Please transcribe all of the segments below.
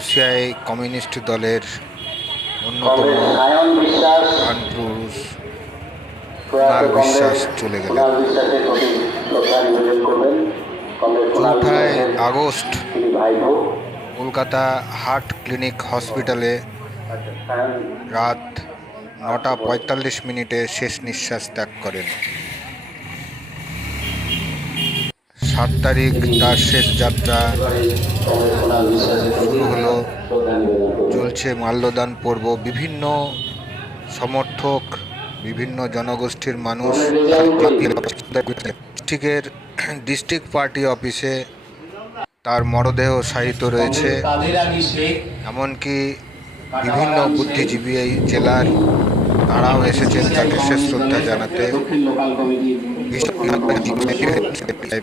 SUCI communist দলের অন্যতম সায়ন বিশ্বাস চলে গেলেন। চৌঠায় আগস্ট কলকাতা হার্ট ক্লিনিক হসপিটালে রাত নটা পঁয়তাল্লিশ মিনিটে শেষ নিঃশ্বাস ত্যাগ করেন সাত তারিখ তার শেষ যাত্রা কংগ্রেস কুণাল বিশ্বাসের প্রতি শুরু হলো শ্রদ্ধা নিবেদন করবেন চলছে মাল্যদান পর্ব বিভিন্ন সমর্থক বিভিন্ন জনগোষ্ঠীর মানুষ ডিস্ট্রিক্টের ডিস্ট্রিক্ট পার্টি অফিসে তার মরদেহ শায়িত রয়েছে। এমনকি বিভিন্ন বুদ্ধিজীবী এই জেলার তারাও এসেছেন তাকে শেষ শ্রদ্ধা জানাতে।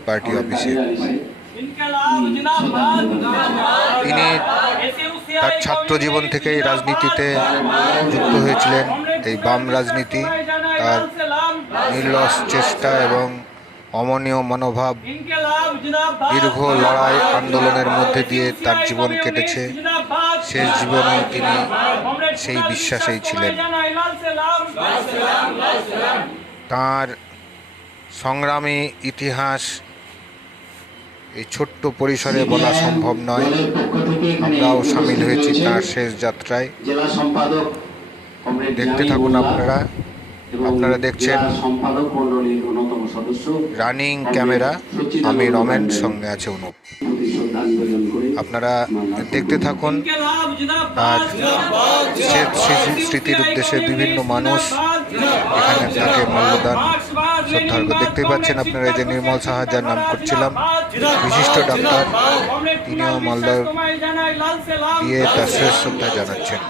পার্টি অফিসে। তিনি তার ছাত্র জীবন থেকেই রাজনীতিতে যুক্ত হয়েছিলেন। এই বাম রাজনীতি তার নির্লস চেষ্টা এবং অমনীয় মনোভাব দীর্ঘ লড়াই আন্দোলনের মধ্যে দিয়ে তার জীবন কেটেছে। শেষ জীবনে তিনি সেই বিশ্বাসেই ছিলেন। তার সংগ্রামী ইতিহাস এই ছোট্ট পরিসরে বলা সম্ভব নয়। আমরাও সামিল হয়েছি তার শেষ যাত্রায়। দেখতে থাকুন আপনারা। আপনারা দেখছেন রানিং ক্যামেরা। আমি রমেন, সঙ্গে আছে অনুপ। আপনারা দেখতে থাকুন, আর স্মৃতির উদ্দেশ্যে বিভিন্ন মানুষ এখানে তাকে মাল্যদান শ্রদ্ধার্ঘ্য দেখতেই পাচ্ছেন আপনারা, এই যে নির্মল সাহা, যার নাম করছিলাম, বিশিষ্ট ডাক্তার, তিনিও মাল্য দিয়ে তার শেষ শ্রদ্ধা জানাচ্ছেন।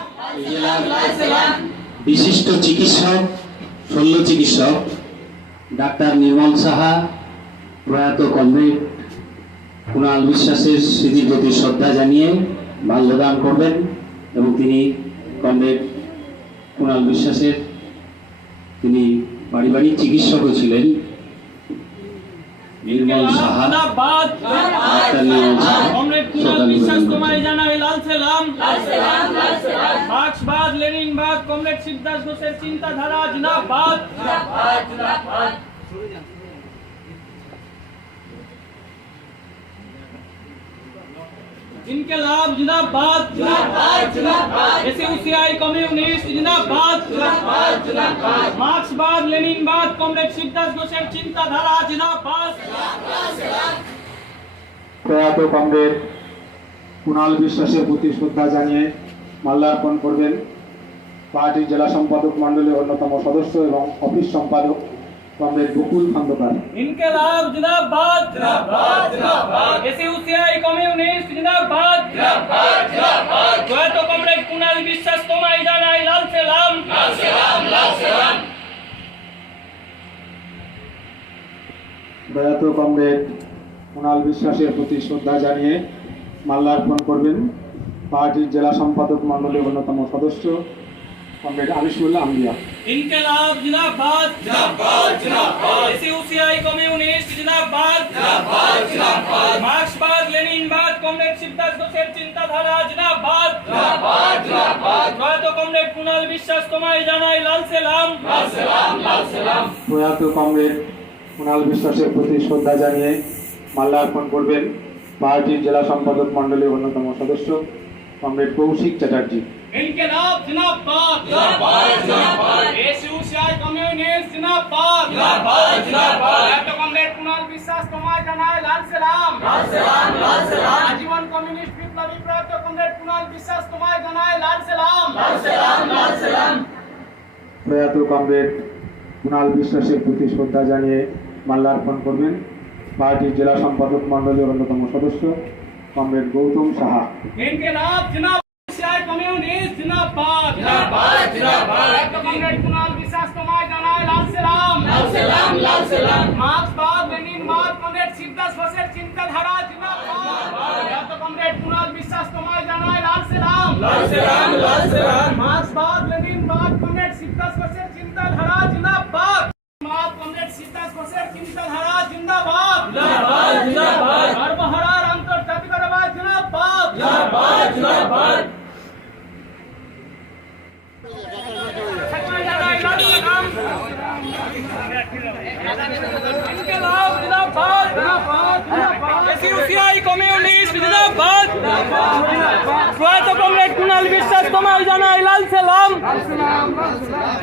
বিশিষ্ট চিকিৎসক, শল্য চিকিৎসক, ডাক্তার নির্মল সাহা, প্রয়াত কমরেড কুণাল বিশ্বাসের স্মৃতির প্রতি শ্রদ্ধা জানিয়ে মাল্যদান করবেন এবং তিনি কমরেড কুণাল বিশ্বাসের তিনি পারিবারিক চিকিৎসকও ছিলেন। নির্মল সাহা ডাক্তার নির্মল সাহা শ্রদ্ধা নিবেদন করছেন। মার্ক্সবাদ লেনিনবাদ কমরেড সিদ্ধার্থ ঘোষের চিন্তাধারা জিন্দাবাদ ইনকলাব জিন্দাবাদ এসইউসিআই কমিউনিস্ট জিন্দাবাদ মার্ক্সবাদ লেনিনবাদ কমরেড সিদ্ধার্থ ঘোষের চিন্তাধারা জিন্দাবাদ প্রয়াত কমরেড, কুণাল বিশ্বাসের প্রতি শ্রদ্ধা জানিয়ে মাল্যার্পণ করবেন। পার্টির জেলা সম্পাদক মণ্ডলীর অন্যতম সদস্য এবং অফিস সম্পাদক কমরেড বকুল খন্দকার ইনকলাব জিন্দাবাদ। জিন্দাবাদ জিন্দাবাদ। এসইউসিআই কমিউনিস্ট জিন্দাবাদ। জিন্দাবাদ জিন্দাবাদ। কমরেড কুণাল বিশ্বাস তোমায় জানাই লাল সালাম। লাল সালাম লাল সালাম। প্রয়াত কমরেড কুণাল বিশ্বাসের প্রতি শ্রদ্ধা জানিয়ে মাল্যার্পণ করবেন। পার্টির জেলা সম্পাদক মণ্ডলীর অন্যতম সদস্য কমরেড আরিসুল্লাহ আম্বিয়া। ইনকলাব জিন্দাবাদ জিন্দাবাদ জিন্দাবাদ এসইউসিআই কমিউনিস্ট জিন্দাবাদ জিন্দাবাদ জিন্দাবাদ মার্ক্সবাদ লেনিনবাদ কমরেড সিদ্ধার্থ ঘোষের চিন্তাধারা জিন্দাবাদ জিন্দাবাদ জিন্দাবাদ প্রয়াত কমরেড কুণাল বিশ্বাস তোমায় জানাই লাল সালাম। লাল সালাম লাল সালাম। প্রয়াত কমরেড কুণাল বিশ্বাসের প্রতি শ্রদ্ধা জানিয়ে মাল্যার্পণ করবেন পার্টির জেলা সম্পাদক মণ্ডলীর অন্যতম সদস্য কমরেড কৌশিক চ্যাটার্জি। ইনকলাব জিন্দাবাদ জিন্দাবাদ জিন্দাবাদ এসইউসিআই কমিউনিস্ট জিন্দাবাদ জিন্দাবাদ জিন্দাবাদ এত কমরেড কুণাল বিশ্বাস তোমায় জানাই লাল সালাম লাল সালাম লাল সালাম আজীবন কমিউনিস্ট বিপ্লবী প্রয়াত কমরেড কুণাল বিশ্বাস তোমায় জানাই লাল সালাম লাল সালাম লাল সালাম প্রয়াত কমরেড কুণাল বিশ্বাসের প্রতি শ্রদ্ধা জানিয়ে মাল্যার্পণ করবেন পার্টির জেলা সম্পাদক মণ্ডলীর অন্যতম সদস্য কমরেড গৌতম সাহা। ইনকলাব জিন্দাবাদ এসইউসিআই কমিউনিস্ট জিন্দাবাদ জিন্দাবাদ জিন্দাবাদ এত কমরেড কুণাল বিশ্বাস তোমায় জানাই লাল সালাম লাল সালাম লাল সালাম মার্ক্সবাদ লেনিনবাদ কমরেড সিদ্ধার্থ ঘোষের চিন্তাধারা জিন্দাবাদ এত কমরেড কুণাল বিশ্বাস তোমায় জানাই লাল সালাম লাল সালাম লাল সালাম মার্ক্সবাদ লেনিনবাদ কমরেড সিদ্ধার্থ ঘোষের চিন্তাধারা জিন্দাবাদ মাত কমরেড সিদ্ধার্থ ঘোষের চিন্তাধারা জিন্দাবাদ জিন্দাবাদ জিন্দাবাদ সর্বহারার আন্তর্জাতিকতাবাদ জিন্দাবাদ জিন্দাবাদ ইনকিলাব জিন্দাবাদ এসইউসিআই কমিউনিস্ট জিন্দাবাদ প্রয়াত কমরেড কুণাল বিশ্বাস তোমায় জানাই লাল সালাম।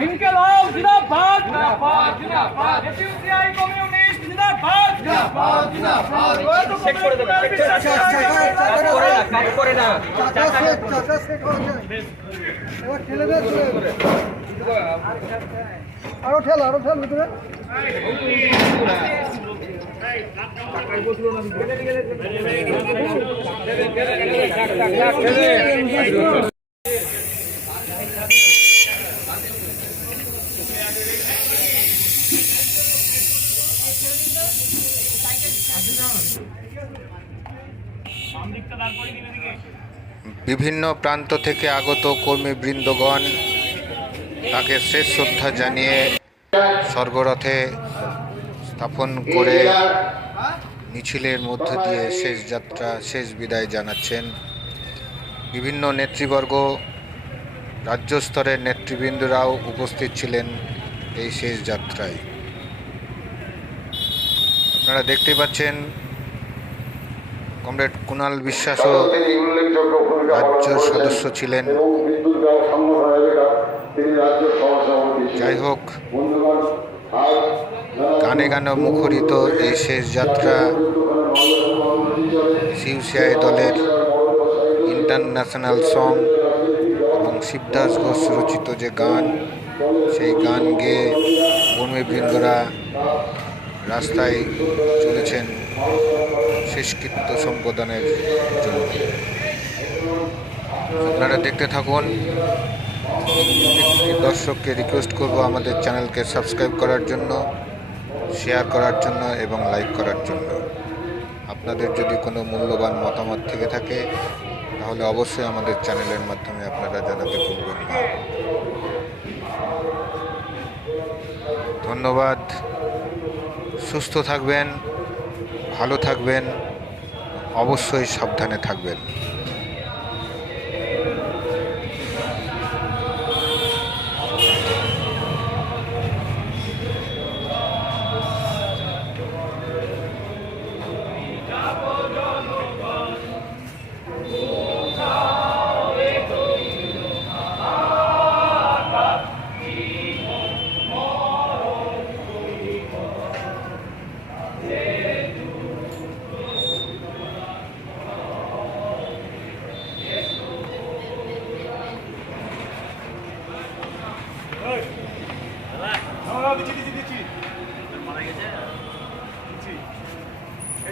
ইনকিলাব জিন্দাবাদ। আরও ঠেল আরও ঠেল ভিতরে। বিভিন্ন প্রান্ত থেকে আগত কর্মীবৃন্দগণ তাকে শেষ শ্রদ্ধা জানিয়ে স্বর্গরথে স্থাপন করে মিছিলের মধ্য দিয়ে শেষ যাত্রা, শেষ বিদায় জানাচ্ছেন। বিভিন্ন নেতৃবর্গ, রাজ্য স্তরের নেতৃবৃন্দরাও উপস্থিত ছিলেন এই শেষ যাত্রায়। আপনারা দেখতে পাচ্ছেন কমরেড কুণাল বিশ্বাসও রাজ্য সদস্য ছিলেন। যাই হোক, গানে গানে মুখরিত এই শেষ যাত্রা সিউসিআই দলের ইন্টারন্যাশনাল সং এবং শিবদাস ঘোষ রচিত যে গান, সেই গান গেয়ে কর্মীবৃন্দরা রাস্তায় চলেছেন শেষকৃত্য সম্পাদনের জন্য। আপনারা দেখতে থাকুন। দর্শককে রিকোয়েস্ট করব আমাদের চ্যানেলকে সাবস্ক্রাইব করার জন্য শেয়ার করার জন্য এবং লাইক করার জন্য। আপনাদের যদি কোনো মূল্যবান মতামত থেকে থাকে, তাহলে অবশ্যই আমাদের চ্যানেলের মাধ্যমে আপনারা জানাতে ভুলবেন না। ধন্যবাদ। সুস্থ থাকবেন। ভালো থাকবেন অবশ্যই সাবধানে থাকবেন।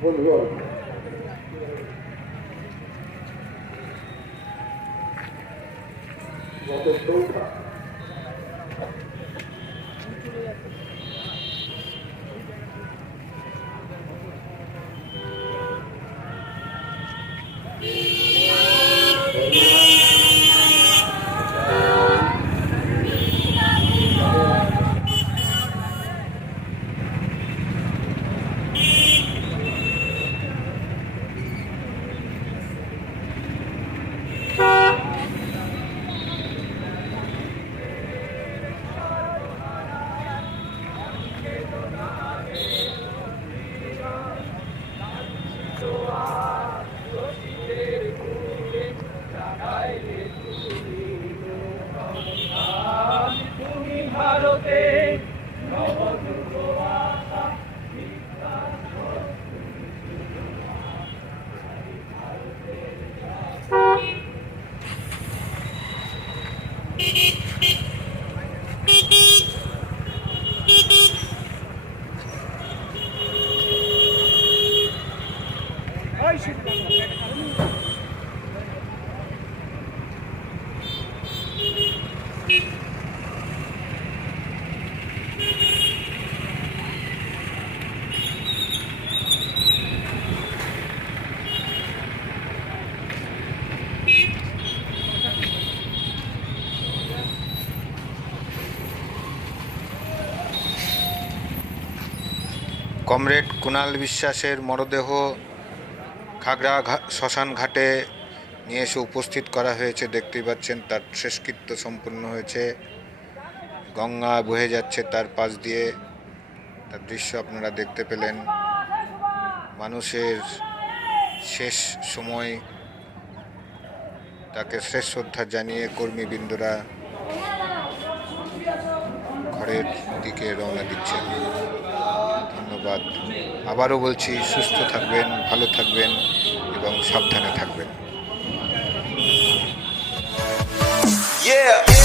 Vamos logo. Já testou? Comrade Kunal বিশ্বাসের মরদেহ খাগড়া শ্মশান ঘাটে নিয়ে এসে উপস্থিত করা হয়েছে। দেখতেই পাচ্ছেন, তার শেষকৃত্য সম্পূর্ণ হয়েছে। গঙ্গা বহে যাচ্ছে তার পাশ দিয়ে। তার দৃশ্য আপনারা দেখতে পেলেন। মানুষের শেষ সময় তাকে শেষ শ্রদ্ধা জানিয়ে কর্মীবৃন্দরা ঘরের দিকে রওনা দিচ্ছেন। ধন্যবাদ আবারও বলছি সুস্থ থাকবেন ভালো থাকবেন এবং সাবধানে থাকবেন Yeah.